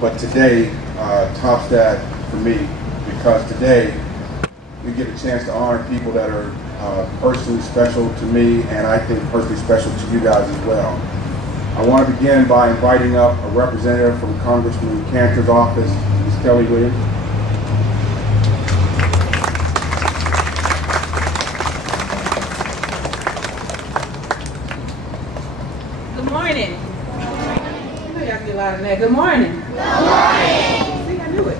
but today tops that for me, because today we get a chance to honor people that are personally special to me, and I think personally special to you guys as well. I want to begin by inviting up a representative from Congressman Cantor's office, Ms. Kelly Williams. Good morning. I know y'all can get louder than that. Good morning. Good morning. See, I knew it.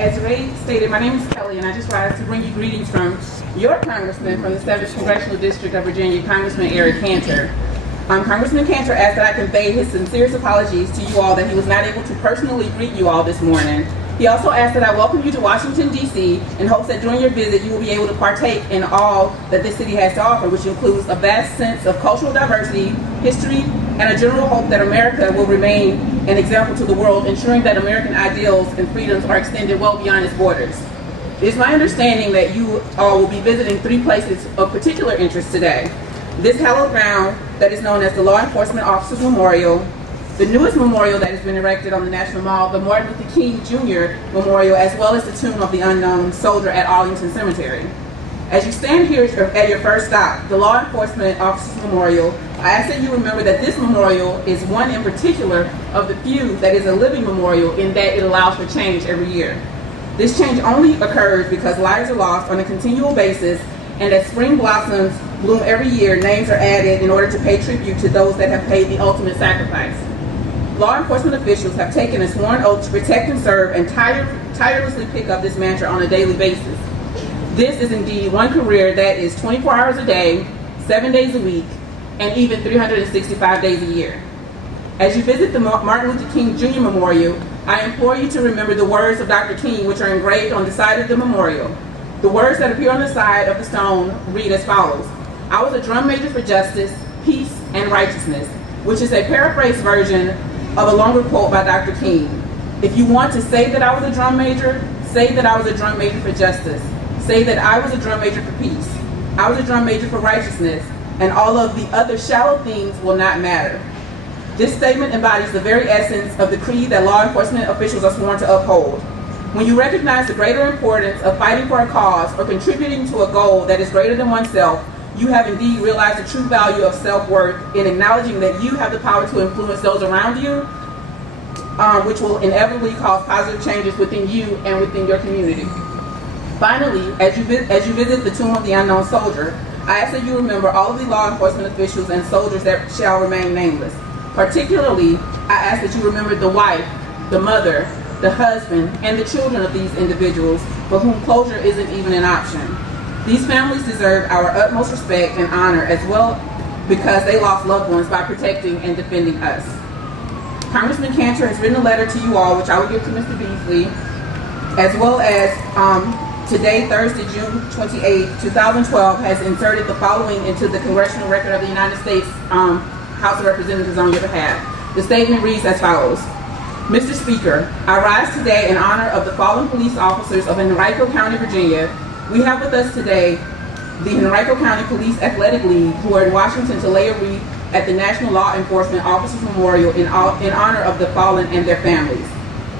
As Ray stated, my name is Kelly, and I just rise to bring you greetings from your congressman from the 7th Congressional District of Virginia, Congressman Henrico County. Congressman Cantor asked that I convey his sincerest apologies to you all that he was not able to personally greet you all this morning. He also asked that I welcome you to Washington, D.C. in hopes that during your visit you will be able to partake in all that this city has to offer, which includes a vast sense of cultural diversity, history, and a general hope that America will remain an example to the world, ensuring that American ideals and freedoms are extended well beyond its borders. It is my understanding that you all will be visiting 3 places of particular interest today. This hallowed ground that is known as the Law Enforcement Officers Memorial, the newest memorial that has been erected on the National Mall, the Martin Luther King Jr. Memorial, as well as the tomb of the unknown soldier at Arlington Cemetery. As you stand here at your first stop, the Law Enforcement Officers Memorial, I ask that you remember that this memorial is one in particular of the few that is a living memorial in that it allows for change every year. This change only occurs because lives are lost on a continual basis, and as spring blossoms bloom every year, names are added in order to pay tribute to those that have paid the ultimate sacrifice. Law enforcement officials have taken a sworn oath to protect and serve and tirelessly pick up this mantra on a daily basis. This is indeed one career that is 24 hours a day, 7 days a week, and even 365 days a year. As you visit the Martin Luther King Jr. Memorial, I implore you to remember the words of Dr. King, which are engraved on the side of the memorial. The words that appear on the side of the stone read as follows: "I was a drum major for justice, peace, and righteousness," which is a paraphrased version of a longer quote by Dr. King. If you want to say that I was a drum major, say that I was a drum major for justice. Say that I was a drum major for peace. I was a drum major for righteousness, and all of the other shallow things will not matter. This statement embodies the very essence of the creed that law enforcement officials are sworn to uphold. When you recognize the greater importance of fighting for a cause or contributing to a goal that is greater than oneself, you have indeed realized the true value of self-worth in acknowledging that you have the power to influence those around you, which will inevitably cause positive changes within you and within your community. Finally, as you visit the tomb of the unknown soldier, I ask that you remember all of the law enforcement officials and soldiers that shall remain nameless. Particularly, I ask that you remember the wife, the mother, the husband, and the children of these individuals for whom closure isn't even an option. These families deserve our utmost respect and honor as well because they lost loved ones by protecting and defending us. Congressman Cantor has written a letter to you all, which I will give to Mr. Beasley, as well as today, Thursday, June 28, 2012, has inserted the following into the Congressional Record of the United States House of Representatives on your behalf. The statement reads as follows: Mr. Speaker, I rise today in honor of the fallen police officers of Henrico County, Virginia. We have with us today the Henrico County Police Athletic League, who are in Washington to lay a wreath at the National Law Enforcement Officers Memorial in honor of the fallen and their families.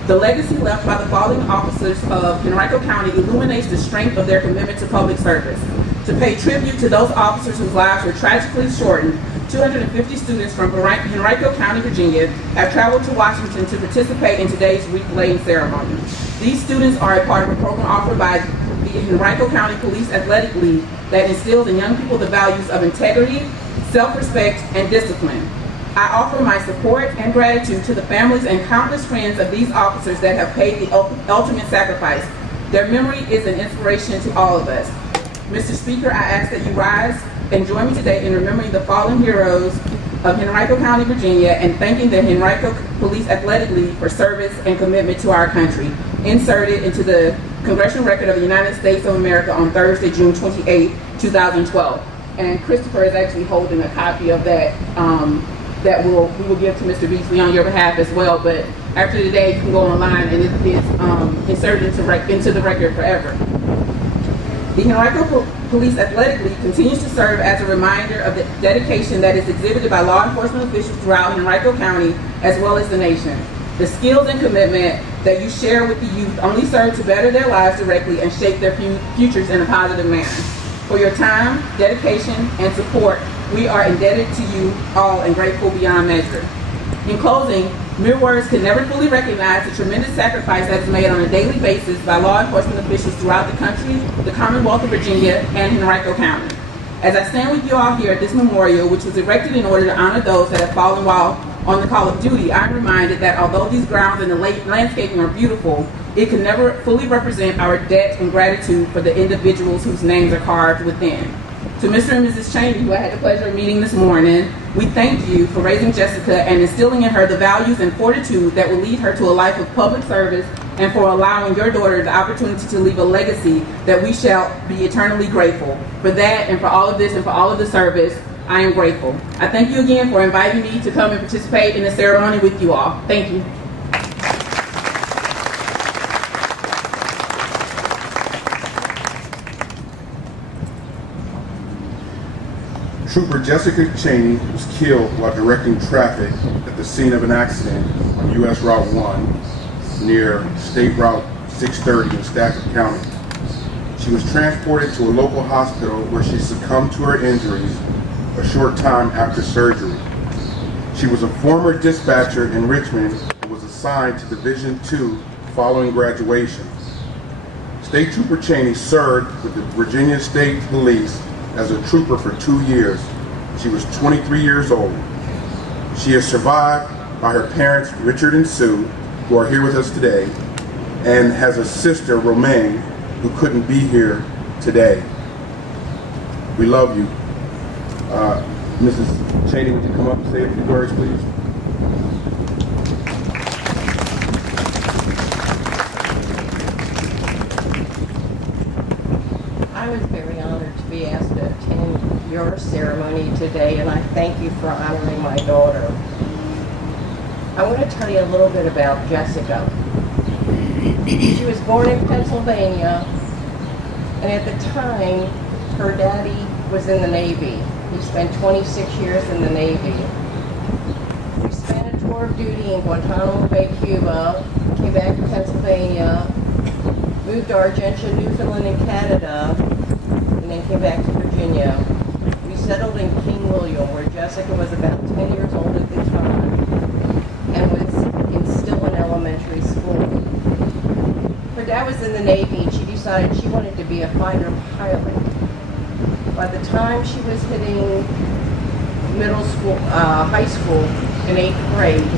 The legacy left by the fallen officers of Henrico County illuminates the strength of their commitment to public service. To pay tribute to those officers whose lives were tragically shortened, 250 students from Henrico County, Virginia have traveled to Washington to participate in today's wreath-laying ceremony. These students are a part of a program offered by the Henrico County Police Athletic League that instills in young people the values of integrity, self-respect, and discipline. I offer my support and gratitude to the families and countless friends of these officers that have paid the ultimate sacrifice. Their memory is an inspiration to all of us. Mr. Speaker, I ask that you rise and join me today in remembering the fallen heroes of Henrico County, Virginia, and thanking the Henrico Police Athletic League for service and commitment to our country. Inserted into the Congressional Record of the United States of America on Thursday, June 28, 2012. And Christopher is actually holding a copy of that that we will give to Mr. Beasley on your behalf as well. But after today, you can go online and it is inserted into the record forever. The Henrico Police Athletic League continues to serve as a reminder of the dedication that is exhibited by law enforcement officials throughout Henrico County as well as the nation. The skills and commitment that you share with the youth only serve to better their lives directly and shape their futures in a positive manner. For your time, dedication, and support, we are indebted to you all and grateful beyond measure. In closing, mere words can never fully recognize the tremendous sacrifice that is made on a daily basis by law enforcement officials throughout the country, the Commonwealth of Virginia, and Henrico County. As I stand with you all here at this memorial, which was erected in order to honor those that have fallen while on the call of duty, I'm reminded that although these grounds and the landscaping are beautiful, it can never fully represent our debt and gratitude for the individuals whose names are carved within. To Mr. and Mrs. Cheney, who I had the pleasure of meeting this morning, we thank you for raising Jessica and instilling in her the values and fortitude that will lead her to a life of public service, and for allowing your daughter the opportunity to leave a legacy that we shall be eternally grateful. For that and for all of this and for all of the service, I am grateful. I thank you again for inviting me to come and participate in the ceremony with you all. Thank you. Trooper Jessica Cheney was killed while directing traffic at the scene of an accident on U.S. Route 1 near State Route 630 in Stafford County. She was transported to a local hospital where she succumbed to her injuries a short time after surgery. She was a former dispatcher in Richmond and was assigned to Division II following graduation. State Trooper Cheney served with the Virginia State Police as a trooper for 2 years. She was 23 years old. She is survived by her parents, Richard and Sue, who are here with us today, and has a sister, Romaine, who couldn't be here today. We love you. Mrs. Cheney, would you come up and say a few words, please? I was very honored to be asked to attend your ceremony today, and I thank you for honoring my daughter. I want to tell you a little bit about Jessica. She was born in Pennsylvania, and at the time, her daddy was in the Navy. He spent 26 years in the Navy. We spent a tour of duty in Guantanamo Bay, Cuba, came back to Pennsylvania, moved to Argentia, Newfoundland, and Canada, and then came back to Virginia. We settled in King William, where Jessica was about 10 years old at the time and was still in elementary school. Her dad was in the Navy, and she decided she wanted to be a fighter pilot. By the time she was hitting middle school, high school in 8th grade,